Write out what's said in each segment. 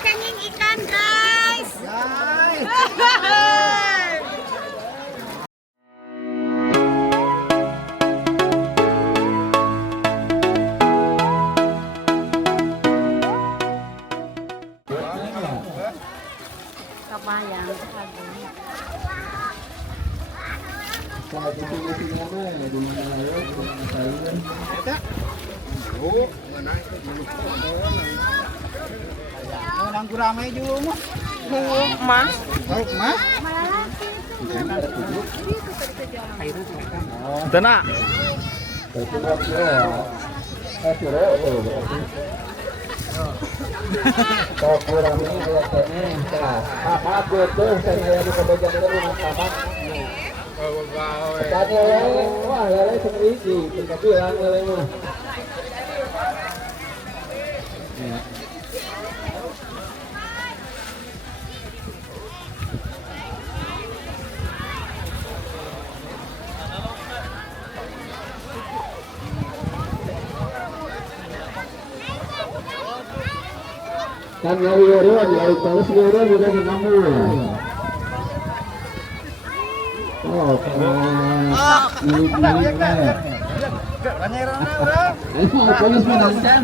kenging ikan guys. Kabayang Orang kurang dulu mah. Oh, mah? Tenang. Kan lari orang, lari terus orang juga kamu. Oh, ini polis menancan.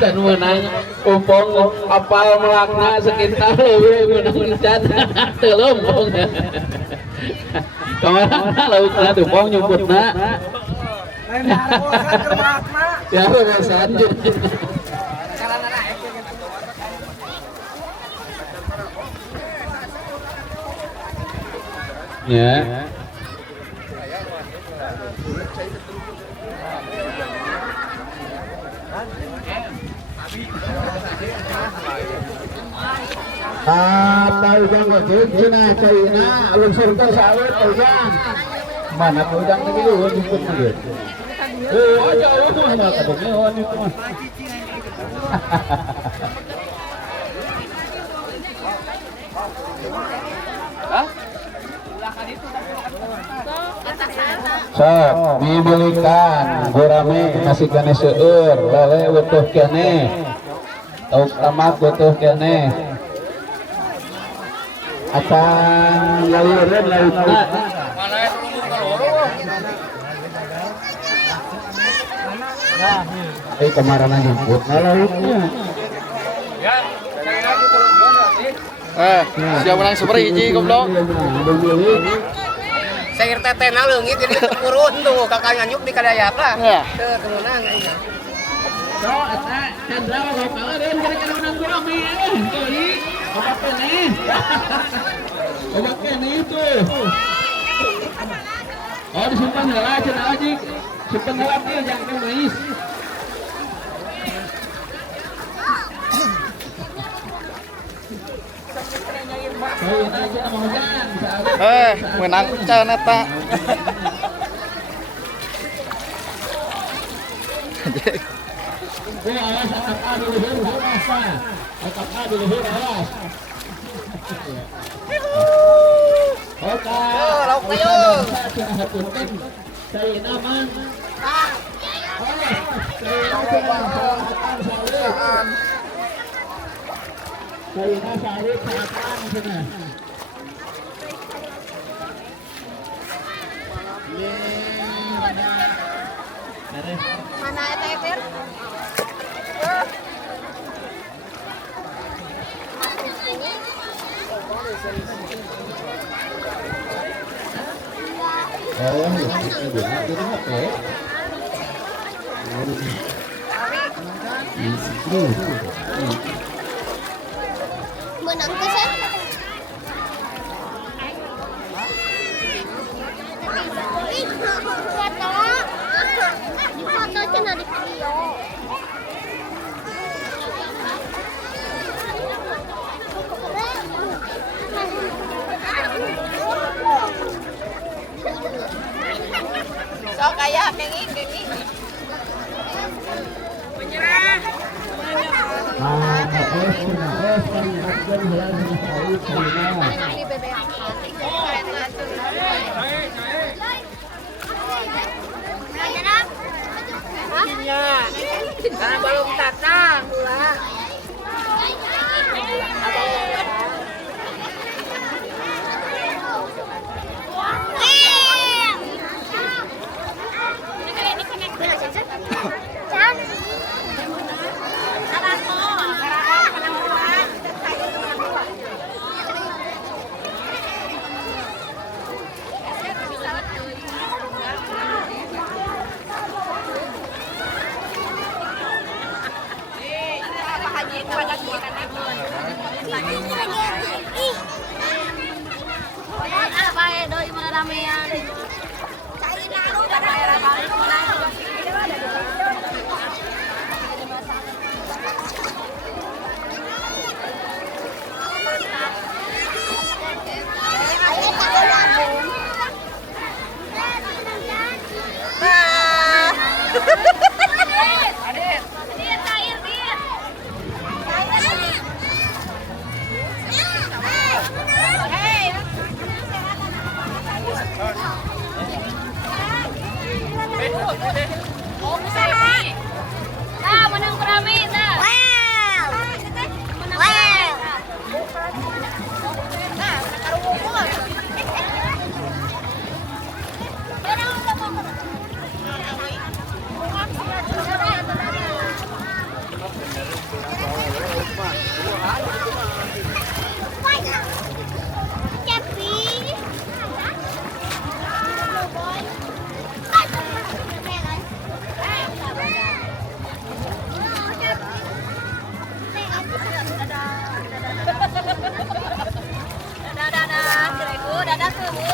Dan menanya, umpong apal melakna sekitar lebih menancan. Telompong. Kemana laukna tuh pong nyumputna. Ya, beresan. Ya. Tahu jangan Cina, China, lungsur ke sawit ujang. Mana ujang tadi lu jemput dia. Oh, jauh tuh mana kadangnya oh itu mah. Sok dibelikan gurame nasi kene seueur lele butuh kene tauk tamak butuh kene acan ngalieureun lautna kemarin jemput lautnya Siapa menang seperti hiji goblok. Saya tetena leungit jadi turun tuh kakak nganyuk di kadayak lah. Teu temenan aing. so eta Chandra mah bakalan gara-gara menang gurame euy obat kene obat kene tuh oh disimpan heula cenah aji simpen heula teh jangan ke mais Menang can eta. awas atap A di luhur masa atap A di luhur awas oke lauk kayu. saya naman saya sawit sarapan cenah Mana eta Eter? Menang kesan? Di foto cina di video. So kayak kenging. Menyerah. Karena belum datang pula. Menang Prami, nah. Wow. Dadah ke Bu.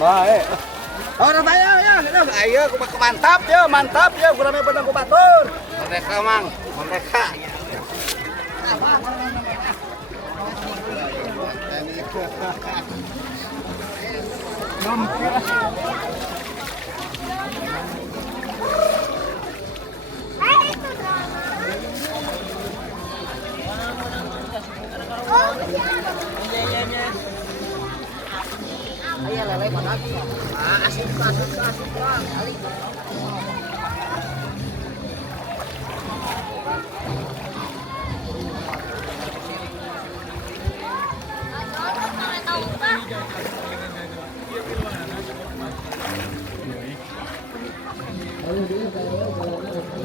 Baik. Oh, udah bayar ya. Ayo, mantap ya, mantap ya. Gurame benang ku batur. Merdeka, Mang. Merdeka. Ayo lele mana? Asik.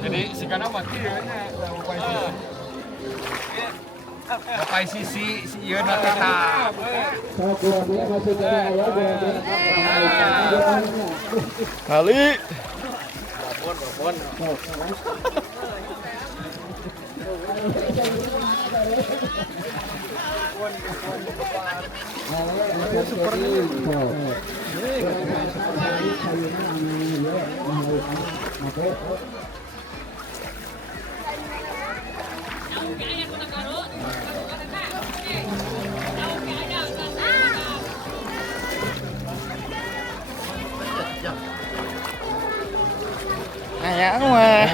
Jadi si kana mati ya nya. Bapak sisi si ieu na tetap. Kali. Babon. Ayah mah.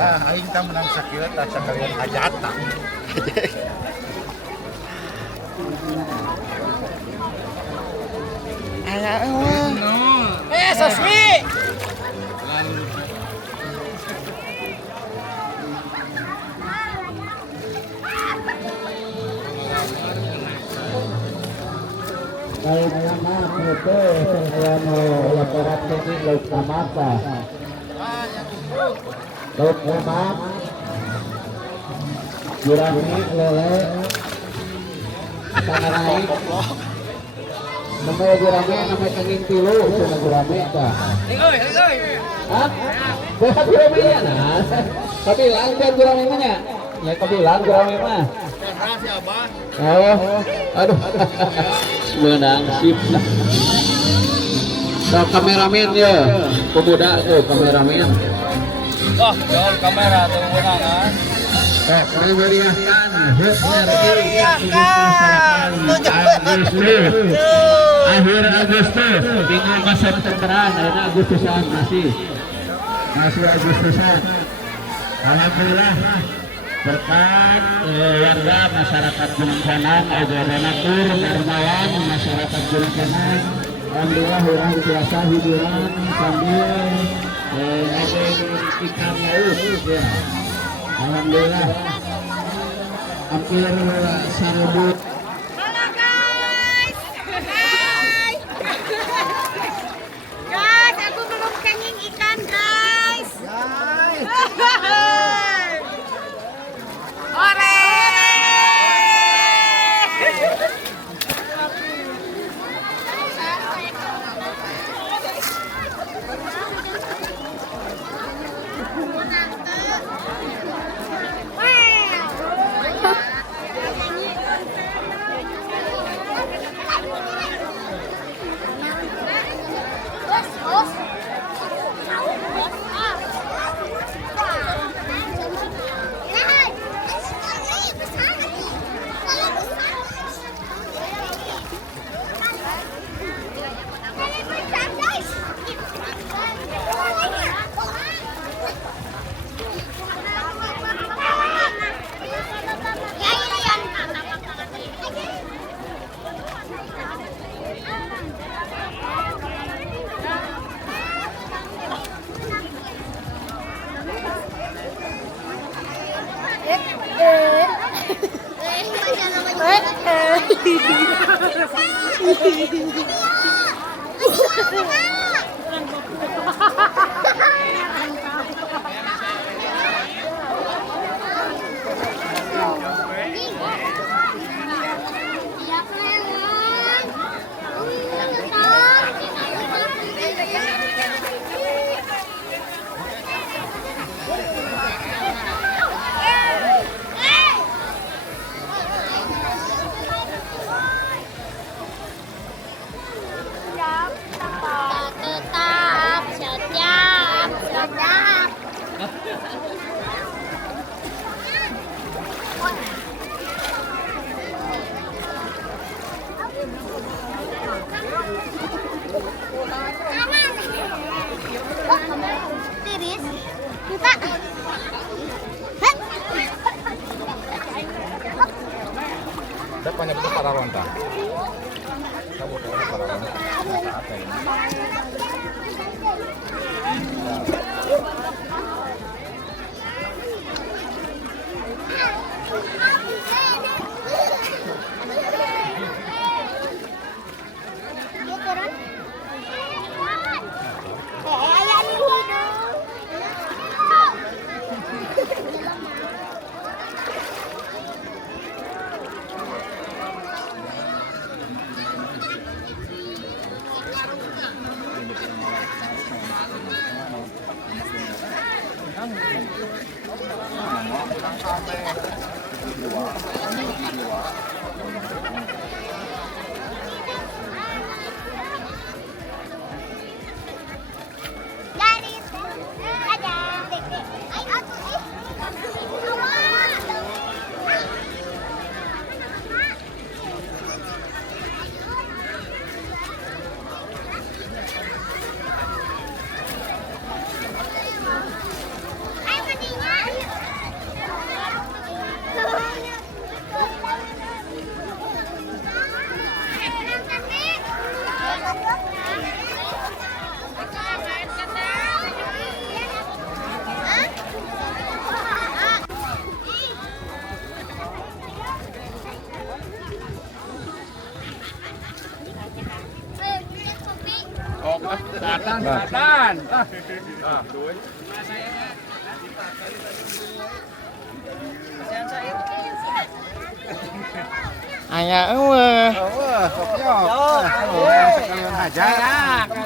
Aing teh menang sakieu tah sakalian hajatan. Ayah mah. Sasmi. Laut Namak itu saya mau laporan ini Laut Namak. Laut Namak Jurami lele tanah naik namanya Jurami namanya Kenging Tilu cuma Jurami kah hah? Bukan Jurami ya nah kabilang kan Jurami mana ya kabilang Jurami mah oh aduh menang sip so, kameramen ya pemuda tuh kameramen Wah, jangan kamera tuh menangan. Meriahkan akhir Agustus minggu ke Septemberan ini Agustusan masih Agustusan. Alhamdulillah berkat warga masyarakat Gunung Sanang ada donatur dermawan masyarakat Gunung Sanang. Alhamdulillah orang biasa hiburan sambil ada ikan laut ya. Alhamdulillah hampir sarubut. Halo guys. Hai. Guys, aku belum kenyang ikan guys. Ore. Tetap setiap tiris kita Depannya itu para lontar. Kamu tahu para lontar. Apa ini? Selatan. Ayah eueuh. Sokyo. Sekalian aja.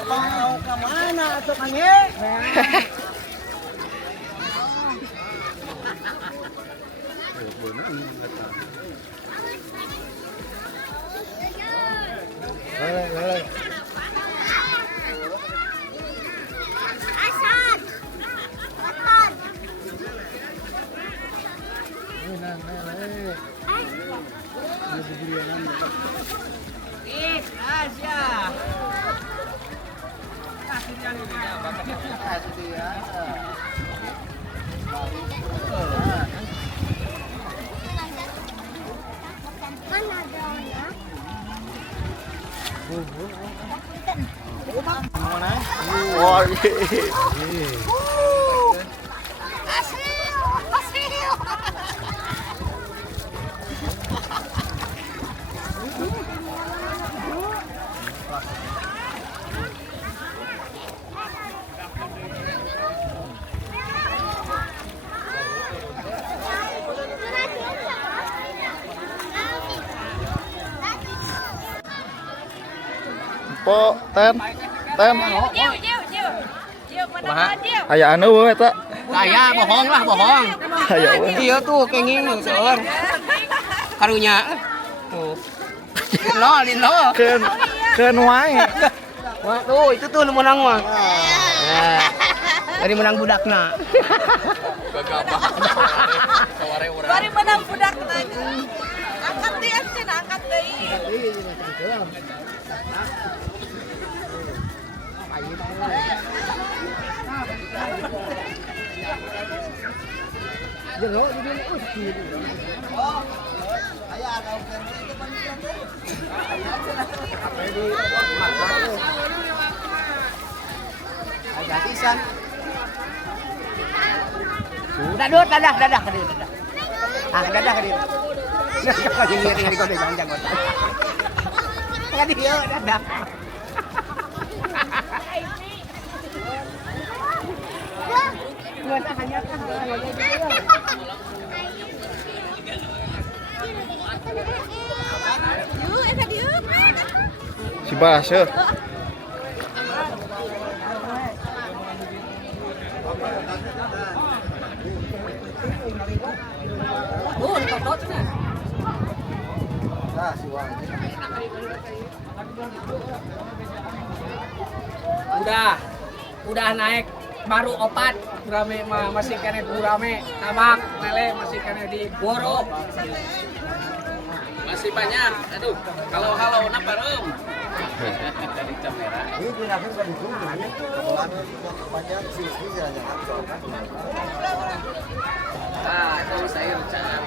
Mau kemana tuh Kang Ye? Asan. Asan. Mana daunnya? Po, ten. Aya anu we eta. Saya bohong lah, bohong. Aya we. Iya tuh kenging seueur. Karunya. Tuh. Keun wae. Wah, tuh itu tuh nu menang mah. Nah. Dari menang budakna. Bari menang budak tanya. Angkat dia cina, angkat deui. Jatisan. Dadah ke dia. Ah, dadah ke dia. Jangan lihat dengan kode jangan. Enggak dia dadah. Si Baseuh. Udah naik baru opat rame masih kene rame tabak lele masih kene di boro masih banyak. Aduh kalau nak bareng itu saya rencana